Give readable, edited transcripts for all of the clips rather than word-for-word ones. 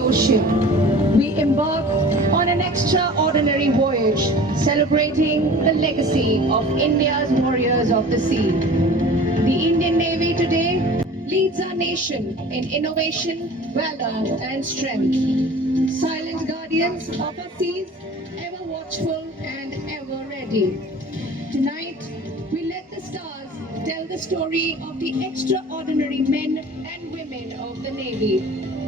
ocean, we embark on an extraordinary voyage celebrating the legacy of India's warriors of the sea. The Indian Navy today leads our nation in innovation, valor, and strength. Silent guardians of our seas, ever watchful and ever ready. Tonight, we let the stars tell the story of the extraordinary men and women of the Navy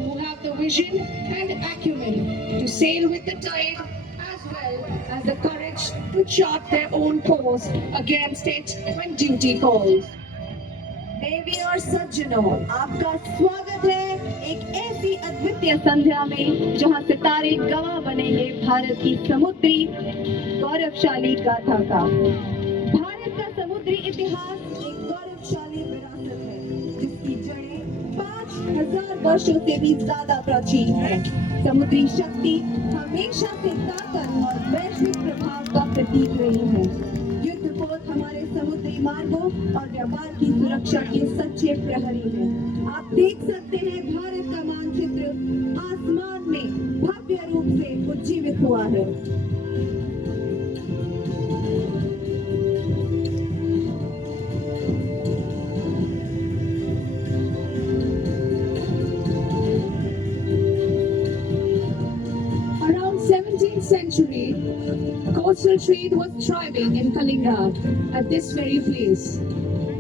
who have the vision and acumen to sail with the tide as well as the courage to chart their own course against it when duty calls. देवी और सज्जनों, आपका स्वागत है एक ऐसी अद्वितीय संध्या में जहां सितारे गवाह बनेंगे भारत की समुद्री गौरवशाली गाथा का। भारत का समुद्री इतिहास एक गौरवशाली विरासत है जिसकी जड़ें 5000 वर्षों से भी ज्यादा प्राचीन है। समुद्री शक्ति हमेशा से ताकत और वैश्विक प्रभाव का प्रतीक रही है। युद्धपोत हमारे समुद्री मार्गों और व्यापार की सुरक्षा के सच्चे प्रहरी हैं। आप देख सकते हैं भारत का मानचित्र आसमान में भव्य रूप से उज्जीवित हुआ है। Around 17th century, coastal trade was thriving in Kalinga at this very place.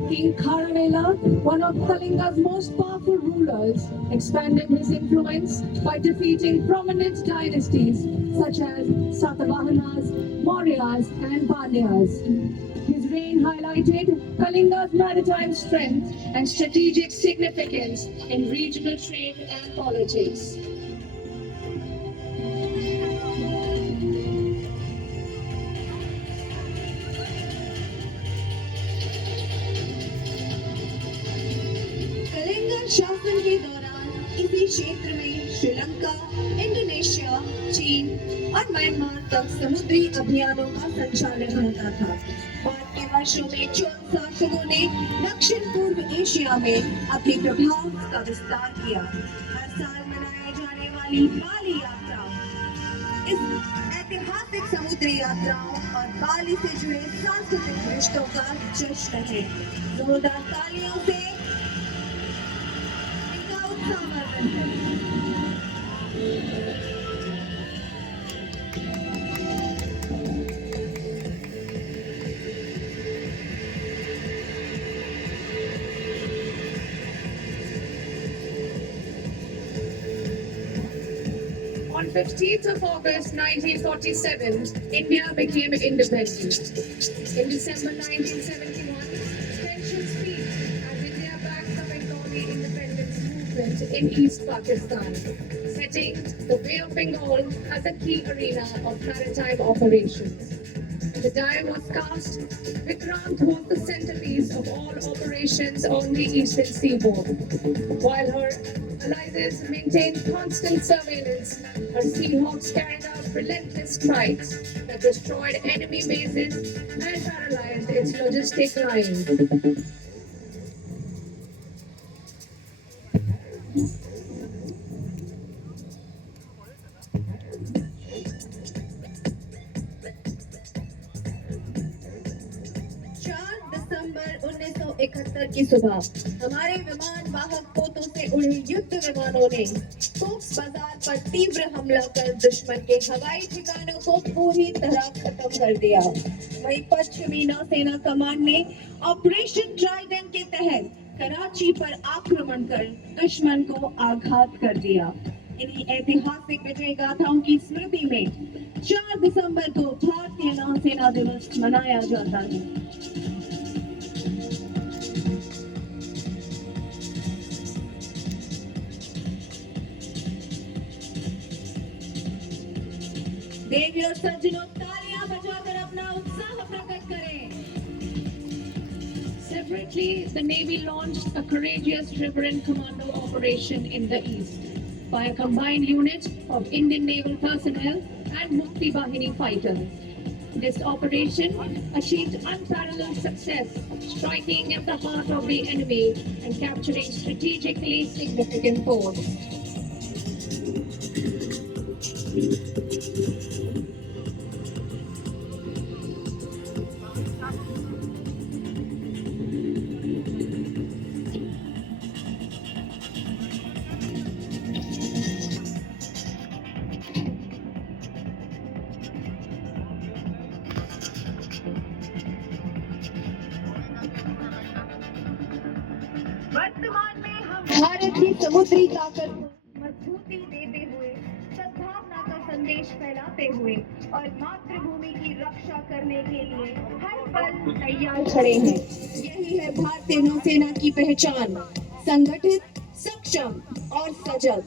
King Kharavela, one of Kalinga's most powerful rulers, expanded his influence by defeating prominent dynasties such as Satavahanas, Mauryas, and Pandyas. His reign highlighted Kalinga's maritime strength and strategic significance in regional trade and politics. शासन के दौरान इसी क्षेत्र में Sri Lanka, Indonesia, चीन और Myanmar तक समुद्री अभियानों का संचालन होता था। बाद के वर्षों में चोल शासकों ने दक्षिण पूर्व एशिया में अपने प्रभाव का विस्तार किया। हर साल मनाई जाने वाली बाली यात्रा इस ऐतिहासिक समुद्री यात्राओं और बाली से जुड़े सांस्कृतिक रिश्तों का जश्न है। जोरदार तालियों से 15th of August 1947, India became independent. In December 1971, tensions peaked as India backed the Bengali independence movement in East Pakistan, setting the Bay of Bengal as a key arena of maritime operations. The die was cast. Vikrant was the centerpiece of all operations on the eastern seaboard. While her allies maintained constant surveillance, her Seahawks carried out relentless strikes that destroyed enemy bases and paralyzed its logistic line. की सुबह हमारे विमान वाहक पोतों से उड़े युद्ध विमानों ने कोक्स बाजार पर तीव्र हमला कर दुश्मन के हवाई ठिकानों को पूरी तरह खत्म कर दिया। वहीं पश्चिमी नौसेना कमान ने ऑपरेशन ट्राइडेंट के तहत कराची पर आक्रमण कर दुश्मन को आघात कर दिया। इन्हीं ऐतिहासिक विजय गाथाओं की स्मृति में 4 दिसंबर को भारतीय नौसेना दिवस मनाया जाता है। देवी और सज्जनों, तालियां बजाकर अपना उत्साह प्रकट करें। Separately, the Navy launched a courageous Reverend Commando operation in the east by a combined unit of Indian naval personnel and Mukti Bahini fighters. This operation achieved unparalleled success, striking at the heart of the enemy and capturing strategically significant forts. वर्तमान में हम भारत की समुद्री ताकत को मजबूती देते हुए सद्भावना का संदेश फैलाते हुए और मातृभूमि की रक्षा करने के लिए हर पल तैयार खड़े हैं। यही है भारतीय नौसेना की पहचान, संगठित, सक्षम और सजग।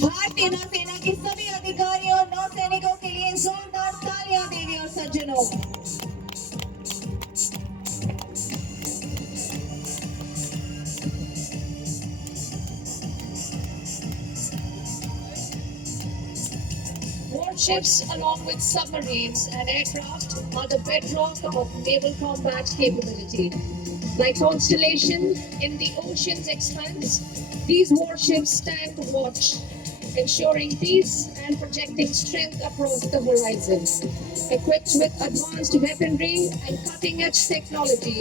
भारतीय नौसेना के सभी अधिकारियों और नौसैनिकों के लिए जोरदार तालियां देवी और सज्जनों। Warships, along with submarines and aircraft, are the bedrock of naval combat capability. Like Constellation in the ocean's expanse, these warships stand watch, ensuring peace and projecting strength across the horizon. Equipped with advanced weaponry and cutting-edge technology,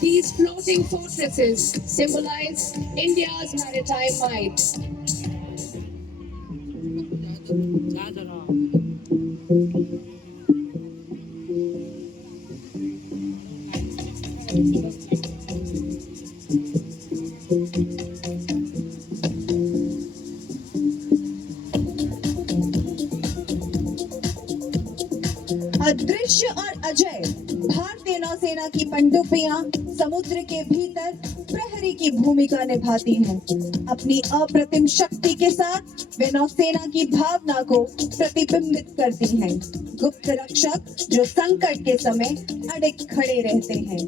these floating fortresses symbolize India's maritime might. अदृश्य और अजय भारतीय नौसेना की पनडुब्बियां समुद्र के भीतर प्रहरी की भूमिका निभाती हैं। अपनी अप्रतिम शक्ति के साथ वे नौसेना की भावना को प्रतिबिंबित करती हैं। गुप्त रक्षक जो संकट के समय अडिग खड़े रहते हैं।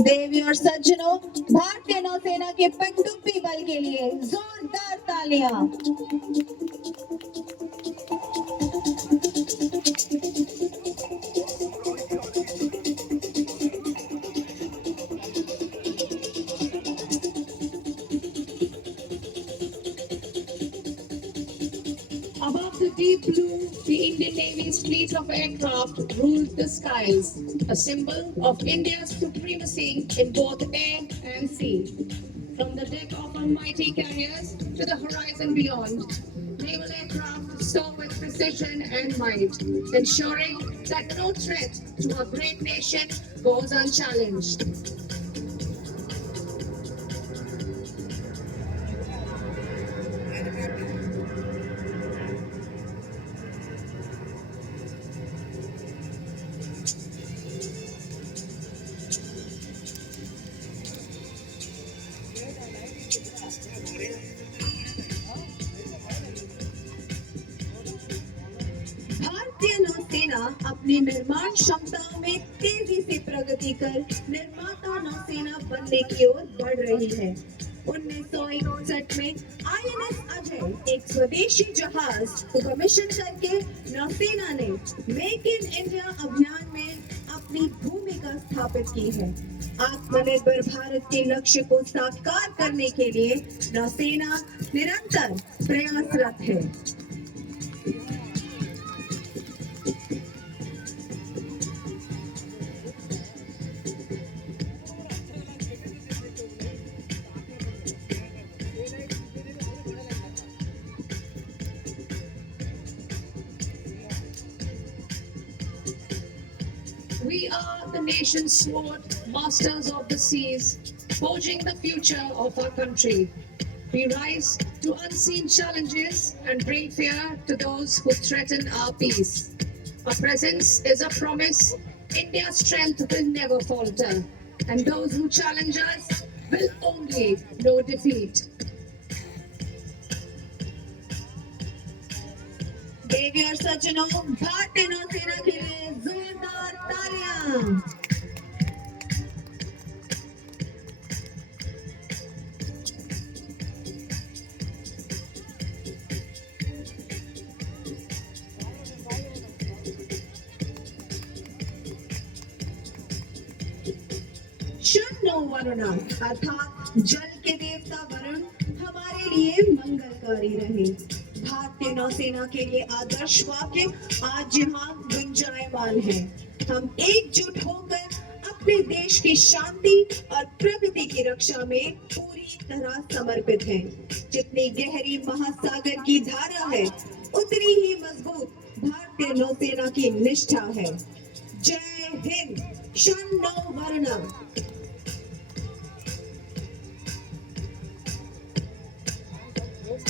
देवी और सज्जनों, भारतीय नौसेना के पनडुब्बी बल के लिए जोरदार तालियां। Above the deep blue, the Indian Navy's fleet of aircraft rules the skies, a symbol of India's supremacy in both air and sea. From the deck of our mighty carriers to the horizon beyond, naval aircraft soar with precision and might, ensuring that no threat to our great nation goes unchallenged. भारतीय नौसेना अपनी निर्माण क्षमताओं में तेजी से प्रगति कर निर्माता नौसेना बनने की ओर बढ़ रही है। 1961 में आईएनएस अजय एक स्वदेशी जहाज को कमीशन करके नौसेना ने मेक इन इंडिया अभियान में अपनी भूमिका स्थापित की है। आत्मनिर्भर भारत के लक्ष्य को साकार करने के लिए नौसेना निरंतर प्रयासरत है। We are the nation's sword, masters of the seas, forging the future of our country. We rise to unseen challenges and bring fear to those who threaten our peace. Our presence is a promise. India's strength will never falter, and those who challenge us will only know defeat. देवी और सज्जनों, भारतीय नौसेना के लिए जोरदार तालियां। वरुणा अर्थात जल के देवता वरुण हमारे लिए मंगलकारी रहे। भारतीय नौसेना के लिए आदर्श वाक्य आज यहाँ गुंजायमान है। हम एकजुट होकर अपने देश की शांति और प्रगति की रक्षा में पूरी तरह समर्पित हैं। जितनी गहरी महासागर की धारा है, उतनी ही मजबूत भारतीय नौसेना की निष्ठा है। जय हिंद, शन्नो Varuna.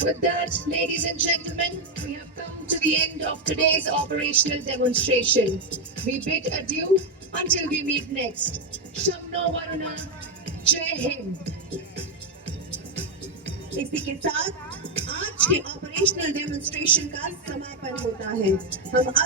With that, ladies and gentlemen, we have come to the end of today's operational demonstration. We bid adieu until we meet next. Shamno Varuna, Jai Hind. इसी के साथ आज के ऑपरेशनल डेमोन्स्ट्रेशन का समापन होता है। हम अब